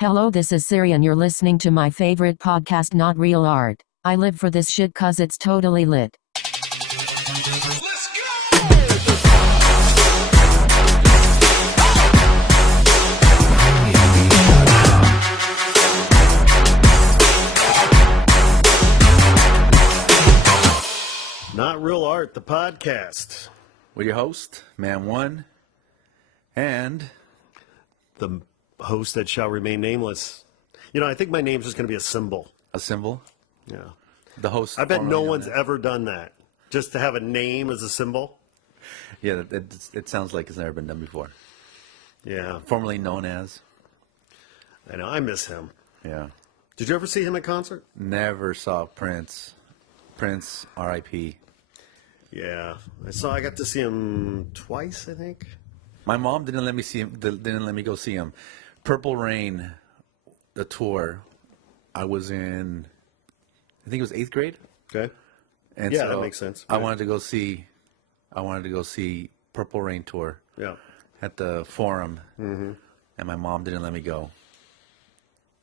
Hello, this is Siri and you're listening to my favorite podcast, Not Real Art. I live for this shit cause it's totally lit. Let's go! Not Real Art, the podcast. With your host, Man One, and The host that shall remain nameless. You know, I think my name's just going to be a symbol. a symbol. Yeah. The host. I bet no formerly one's known as- ever done that. Just to have a name as a symbol. Yeah, it sounds like it's never been done before. Yeah. Formerly known as. I know. I miss him. Yeah. Did you ever see him at concert? Never saw Prince. Prince, R.I.P. Yeah. I got to see him twice, I think. My mom didn't let me see him. Didn't let me go see him. Purple Rain, the tour. I was in, I think it was 8th grade. Okay. And Yeah, so that makes sense. I Right. wanted to go see Purple Rain tour Yeah. at the Forum, and my mom didn't let me go.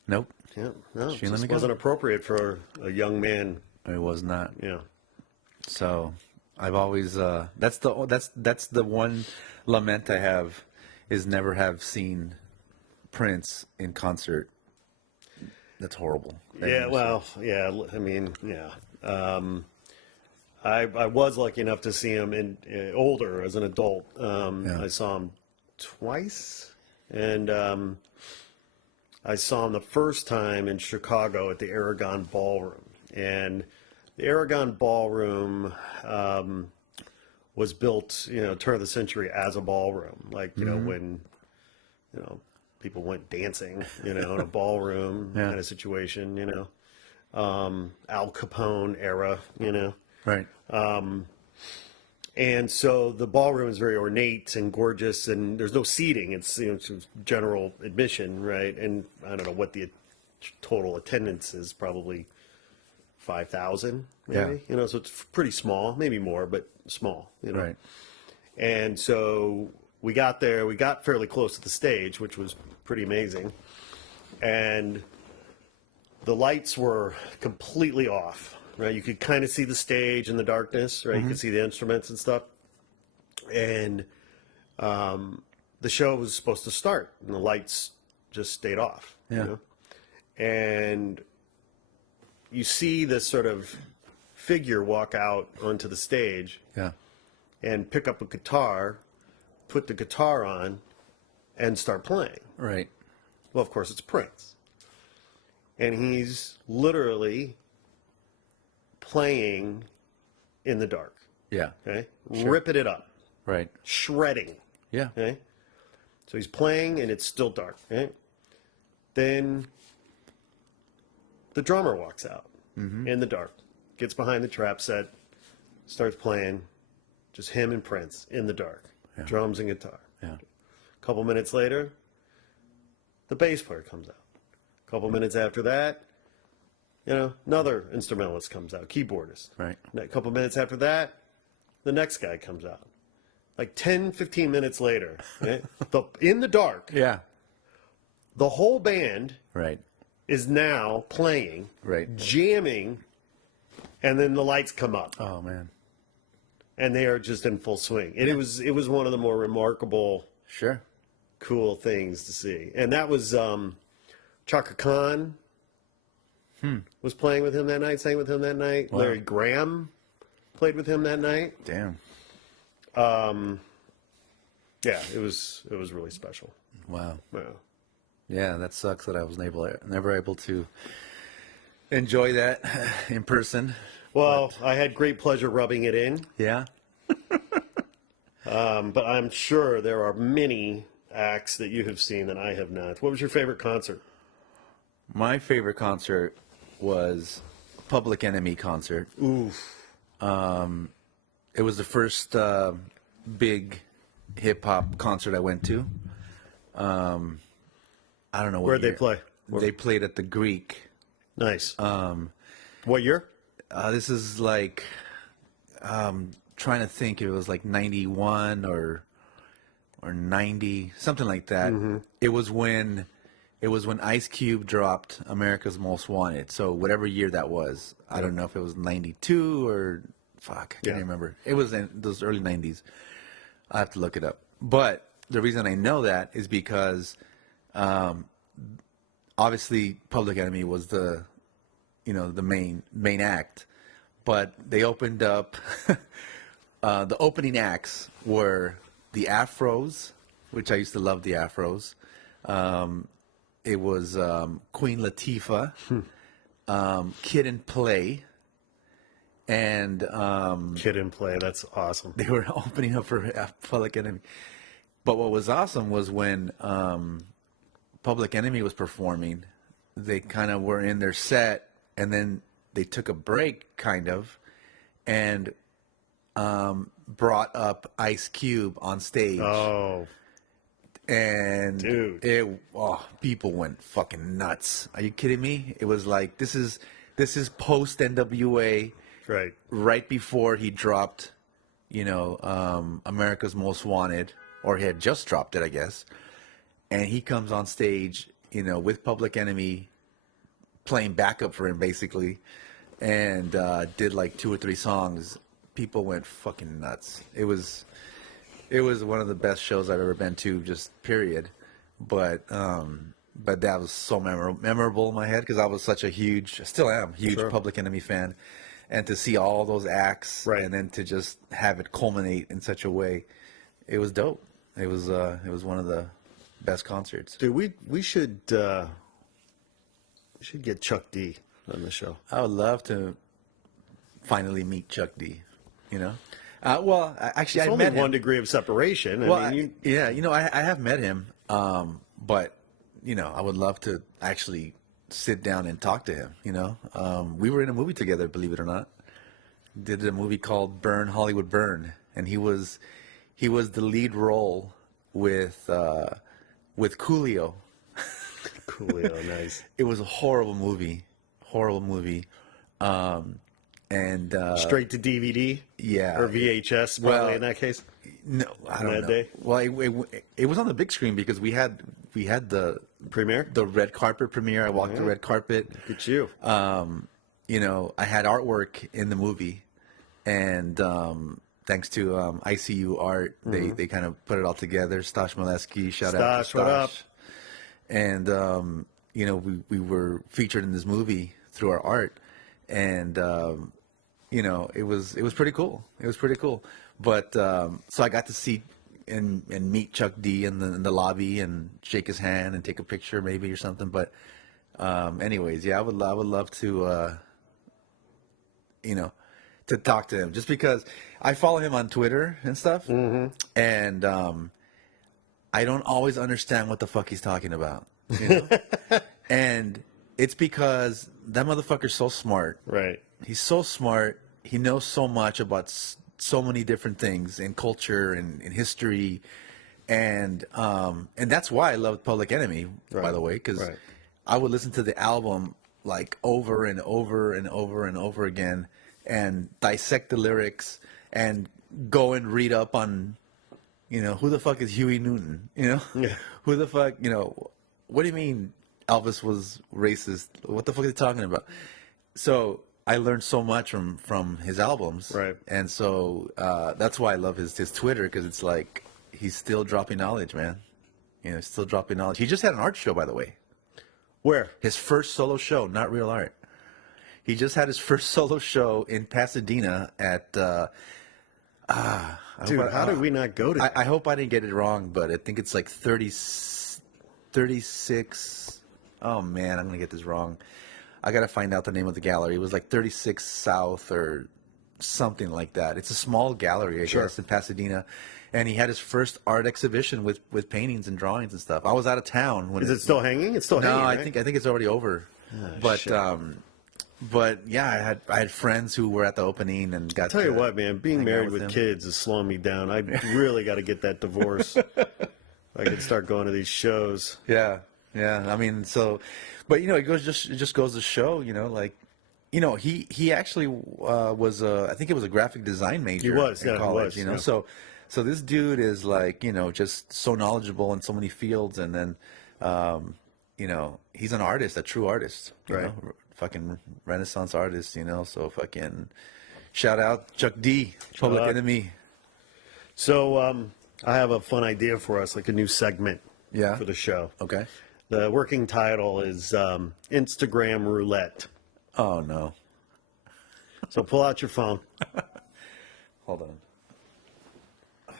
Nope, Yeah. No, She it let me just go? wasn't appropriate for a young man. it was not. Yeah. So I've always that's the one lament I have is never have seen Prince in concert. That's horrible. Yeah, well, yeah. I mean, yeah. I was lucky enough to see him in older as an adult. Yeah. I saw him twice, and I saw him the first time in Chicago at the Aragon Ballroom. And the Aragon Ballroom was built, turn of the century as a ballroom, like when people went dancing, in a ballroom Yeah. kind of situation, Al Capone era, Right. And so the ballroom is very ornate and gorgeous, and there's no seating. It's it's general admission, right? And I don't know what the total attendance is, probably 5,000, maybe. Yeah. So it's pretty small, maybe more, but small. Right. And so we got there. We got fairly close to the stage, which was pretty amazing. And the lights were completely off, right? You could kind of see the stage in the darkness, right? You could see the instruments and stuff. And the show was supposed to start, and the lights just stayed off. Yeah. And you see this sort of figure walk out onto the stage Yeah. and pick up a guitar, put the guitar on, and start playing. Right. Well, of course, it's Prince. And he's literally playing in the dark, Yeah. okay? Sure. Ripping it up, Right. shredding, Yeah. okay? So he's playing and it's still dark, okay? Then the drummer walks out in the dark, gets behind the trap set, starts playing, just him and Prince in the dark, drums and guitar. Yeah. A couple minutes later, the bass player comes out. A couple minutes after that, another instrumentalist comes out, keyboardist. Right. A couple minutes after that, the next guy comes out. Like 10, 15 minutes later, right, in the dark, Yeah. the whole band Right. is now playing, Right. jamming, and then the lights come up, Oh man. and they are just in full swing. And it was one of the more remarkable, Sure. cool things to see. And that was Chaka Khan was playing with him that night, sang with him that night. Wow. Larry Graham played with him that night. Damn. Yeah, it was really special. Wow. Yeah. Yeah, that sucks that I was never able to enjoy that in person. Well, I had great pleasure rubbing it in, Yeah. but I'm sure there are many acts that you have seen that I have not. What was your favorite concert? My favorite concert was Public Enemy concert. Oof. It was the first big hip hop concert I went to. I don't know what Where'd they year. play? They played at the Greek. Nice. What year? This is like trying to think. It was like 91 or 90, something like that. It was when It was when Ice Cube dropped America's Most Wanted. So whatever year that was, I don't know if it was 92 or fuck, I can't remember. It was in those early 90s. I have to look it up. But the reason I know that is because obviously Public Enemy was the main act, but they opened up the opening acts were the Afros, which I used to love the Afros. It was Queen Latifah, Kid and Play, and Kid and Play. That's awesome. they were opening up for Public Enemy. But what was awesome was when Public Enemy was performing, they kind of were in their set, and then they took a break, kind of, and brought up Ice Cube on stage. Oh, And dude, people went fucking nuts. Are you kidding me? It was like this is post NWA, right before he dropped, America's Most Wanted, or he had just dropped it, I guess. And he comes on stage, with Public Enemy playing backup for him, basically, and did like 2 or 3 songs. People went fucking nuts. It was one of the best shows I've ever been to, just period. But that was so memorable in my head because I was such a still am huge Public Enemy fan, and to see all those acts and then to just have it culminate in such a way, it was dope. It was one of the best concerts. Dude, we should get Chuck D on the show. I would love to finally meet Chuck D. Well, actually, It's I only met him. 1 degree of separation. I have met him, but I would love to actually sit down and talk to him. We were in a movie together, believe it or not. Did a movie called Burn Hollywood Burn, and he was the lead role with Coolio. Coolio, nice. It was a horrible movie. And Straight to DVD, or VHS, probably in that case. No, I don't know. Day? Well, it was on the big screen because we had the Premiere, the red carpet premiere. I walked the red carpet. Look at you. I had artwork in the movie, and thanks to ICU Art, they kind of put it all together. Stash Molesky, shout out to Stash. What up? And we were featured in this movie through our art, and it was pretty cool. But so I got to see and meet Chuck D in the lobby and shake his hand and take a picture maybe or something. But anyways, I would love to to talk to him, just because I follow him on Twitter and stuff, and I don't always understand what the fuck he's talking about, and it's because that motherfucker's so smart. Right. He's so smart. He knows so much about so many different things in culture and in history, and that's why I loved Public Enemy, by the way, because I would listen to the album like over and over and over and over again, and dissect the lyrics and go and read up on, who the fuck is Huey Newton? Who the fuck, what do you mean Elvis was racist? What the fuck are they talking about? So I learned so much from his albums, and so that's why I love his Twitter, because it's like he's still dropping knowledge, man. Still dropping knowledge. He just had an art show, by the way. Where? His first solo show, Not Real Art. He just had his first solo show in Pasadena at. Dude, how did we not go to that? I hope I didn't get it wrong, but I think it's like 36. Oh man, I'm gonna get this wrong. I gotta find out the name of the gallery. It was like 36 South or something like that. It's a small gallery, I guess, in Pasadena. And he had his first art exhibition with paintings and drawings and stuff. I was out of town when Is it still hanging? It's still hanging. No, right? I think it's already over. Oh, But yeah, I had friends who were at the opening and got. Tell you what, man, being married with him. kids is slowing me down. I really got to get that divorce. I could start going to these shows. Yeah. I mean, so, but it just goes to show, he actually was I think it was a graphic design major. He was, in college, he was, So this dude is like, just so knowledgeable in so many fields, and then you know, he's an artist, a true artist, you Right. know, fucking Renaissance artist, you know. So fucking shout out Chuck D, Public Chuck. Enemy. So I have a fun idea for us, like a new segment Yeah. for the show. Okay. The working title is Instagram Roulette. Oh no. So pull out your phone. Hold on.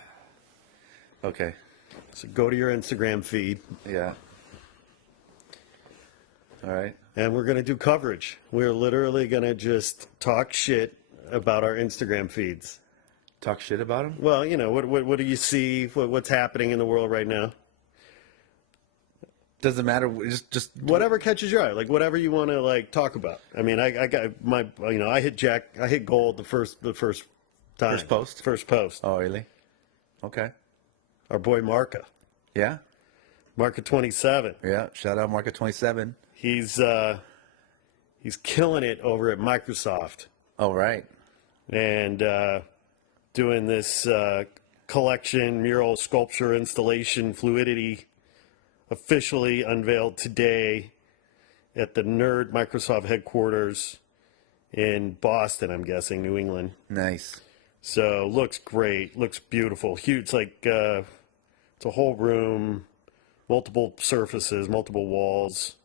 Okay. So go to your Instagram feed, Yeah. All right. and we're going to do coverage. We're literally going to just talk shit about our Instagram feeds. Talk shit about him? Well, you know, what do you see? What's happening in the world right now? Doesn't matter. Just Whatever catches your eye, like whatever you want to like talk about. I mean, I got my, you know, I hit gold the first time. First post? First post. Oh, really? Okay. Our boy Marca, Yeah. Marca 27. Yeah. Shout out Market 27. He's killing it over at Microsoft All right. and doing this collection mural sculpture installation Fluidity, officially unveiled today at the Nerd Microsoft headquarters in Boston, I'm guessing, New England. Nice. So looks great, looks beautiful, huge. Like it's a whole room, multiple surfaces, multiple walls.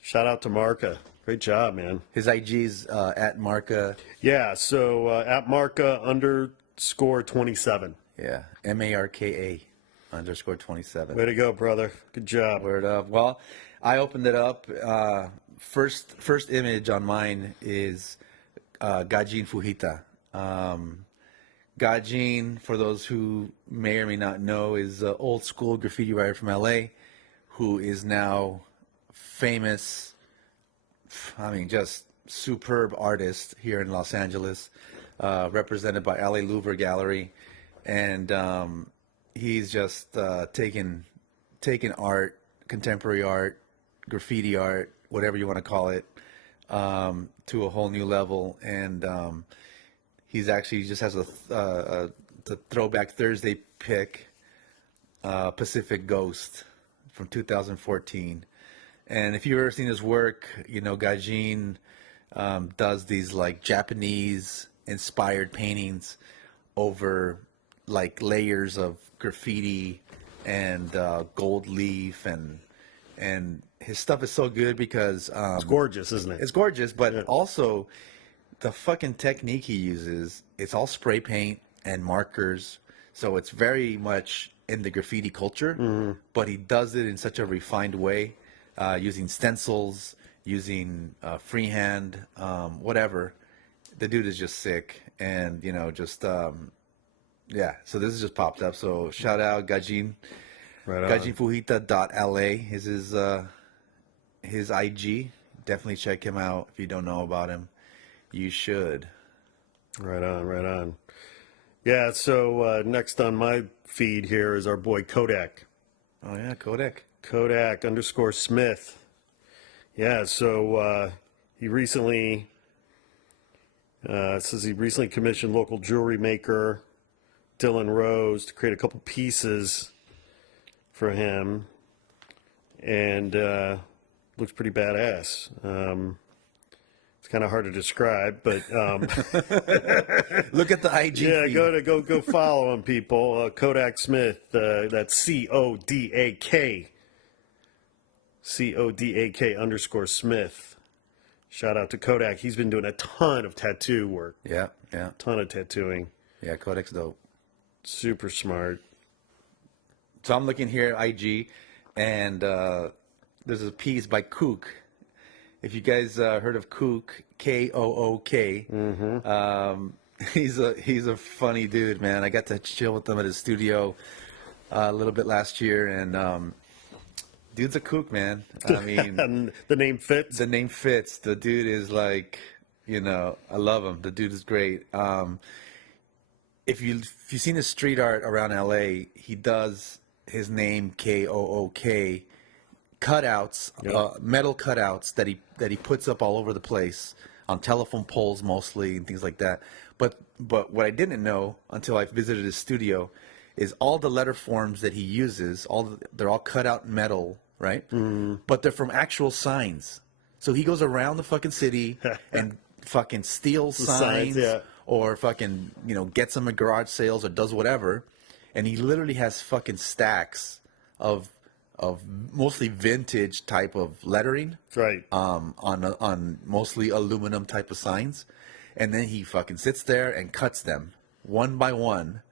Shout out to Marca, great job, man. His IG's at Marca. Yeah, so at Marca _27. Yeah. MARKA _27. Way to go, brother. Good job. Word up. Well, I opened it up. First image on mine is Gajin Fujita. Gajin, for those who may or may not know, is an old school graffiti writer from LA who is now famous, I mean, just superb artist here in Los Angeles, represented by LA Louvre Gallery. And he's just taken art, contemporary art, graffiti art, whatever you want to call it, to a whole new level. And he's actually just has the Throwback Thursday pick, Pacific Ghost from 2014. And if you've ever seen his work, you know, Gajin does these like Japanese inspired paintings over like layers of graffiti and gold leaf, and his stuff is so good because It's gorgeous, isn't it? it's gorgeous, but also the fucking technique he uses, it's all spray paint and markers, so it's very much in the graffiti culture, but he does it in such a refined way, using stencils, using freehand, whatever. The dude is just sick, and you know, just yeah. So this has just popped up. So shout out Gajin, Right on. GajinFujita.la is his IG. Definitely check him out if you don't know about him. You should. Right on, right on. Yeah, so next on my feed here is our boy Kodak. Oh yeah, Kodak. Kodak _Smith. Yeah, so he recently says he recently commissioned local jewelry maker Dylan Rose to create a couple pieces for him, and looks pretty badass. It's kind of hard to describe, but Look at the IG. yeah, feed. go follow him, people. Kodak Smith. That's CODAK _Smith. Shout out to Kodak. He's been doing a ton of tattoo work, Yeah, yeah, ton of tattooing. yeah. Kodak's dope. Super smart. So I'm looking here at IG, and there's a piece by Kook. If you guys heard of Kook, Kook, he's a funny dude, man. I got to chill with him at his studio a little bit last year, and dude's a kook, man. I mean, And the name fits. the name fits. The dude is like, you know, I love him. The dude is great. If you've seen his street art around LA, he does his name Kook cutouts, metal cutouts that he puts up all over the place on telephone poles mostly and things like that. But what I didn't know until I visited his studio is all the letter forms that he uses. They're all cut out in metal right? But they're from actual signs. So he goes around the fucking city and fucking steals signs, yeah. or fucking, gets them at garage sales or does whatever. And he literally has fucking stacks of mostly vintage type of lettering. Right. On mostly aluminum type of signs. And then he fucking sits there and cuts them one by one.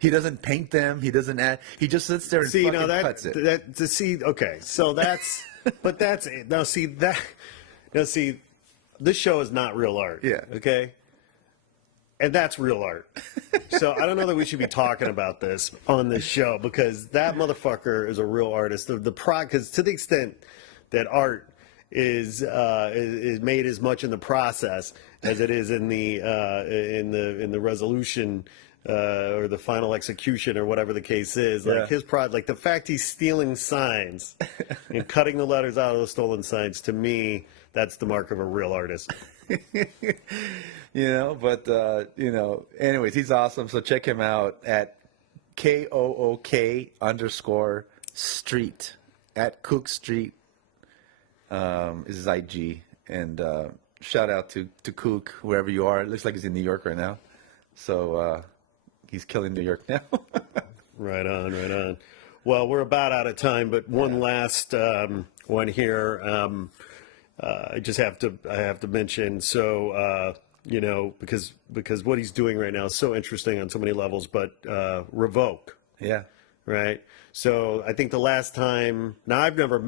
He doesn't paint them. He doesn't add. He just sits there and fucking cuts it. Okay, so that's, but that's it. Now see, this show is not real art. Yeah. Okay. And that's real art. So I don't know that we should be talking about this on this show, because that motherfucker is a real artist. Because to the extent that art is made as much in the process as it is in the resolution or the final execution or whatever the case is. Like his like the fact he's stealing signs and cutting the letters out of the stolen signs, to me, that's the mark of a real artist. Anyways, he's awesome. So check him out at KOOK_street at Cook Street is his IG. And shout out to Cook, wherever you are. It looks like he's in New York right now. So he's killing New York now. Right on. Well, we're about out of time, but one last one here. I have to mention, so because what he's doing right now is so interesting on so many levels. But Revok, right. So I think the last time, now I've never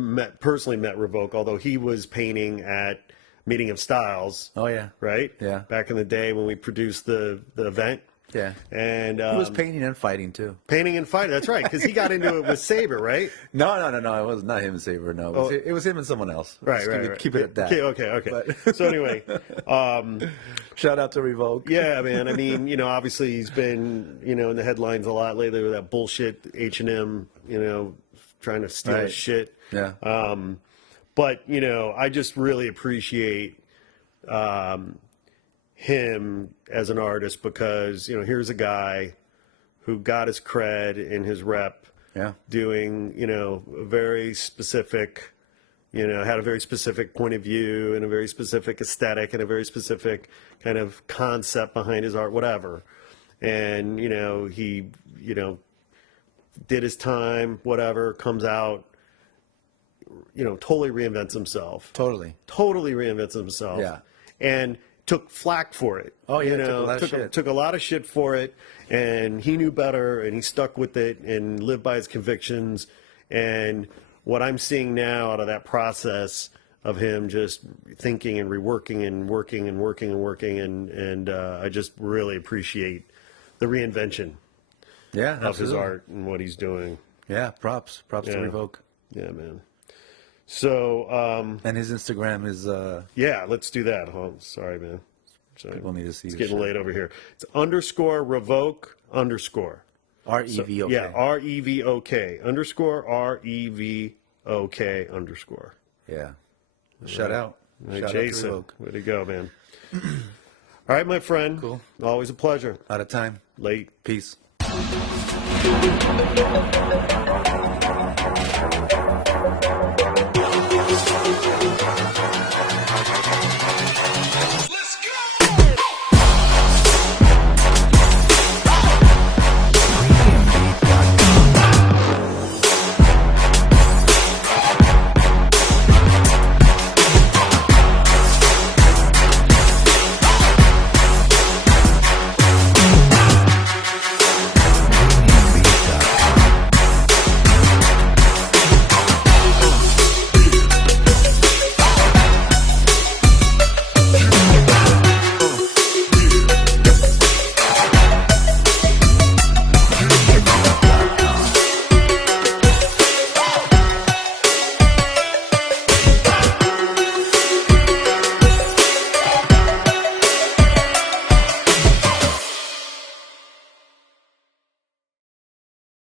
personally met Revok, although he was painting at Meeting of Styles. Oh yeah, right. Yeah, back in the day when we produced the event. Yeah, and he was painting and fighting too. Painting and fighting. That's right, because he got into it with Saber, right? No. It was not him and Saber. No, it was him and someone else. Right. Keep it at that. Okay. But, so anyway, shout out to Revok. Yeah, man. I mean, obviously he's been, in the headlines a lot lately with that bullshit H&M, trying to steal his shit. Yeah. But I just really appreciate him as an artist, because here's a guy who got his cred in his rep, doing a very specific, had a very specific point of view and a very specific aesthetic and a very specific kind of concept behind his art, whatever. And he did his time, whatever, comes out, totally reinvents himself. Totally reinvents himself. Yeah. And took flack for it. Oh yeah, took a lot of shit for it, and he knew better, and he stuck with it and lived by his convictions. And what I'm seeing now out of that process of him just thinking and reworking and working, and I just really appreciate the reinvention of his art and what he's doing. Yeah, props to Revok. Yeah, man. So, and his Instagram is let's do that. Oh, sorry, man. People need to see. It's getting late over here. It's _Revok_ REVOK. Yeah, REVOK _REVOK_. Yeah. Shout out. Right, Shout Jason. out to Way to go, man. All right, my friend. Cool. Always a pleasure. Out of time. Late. Peace.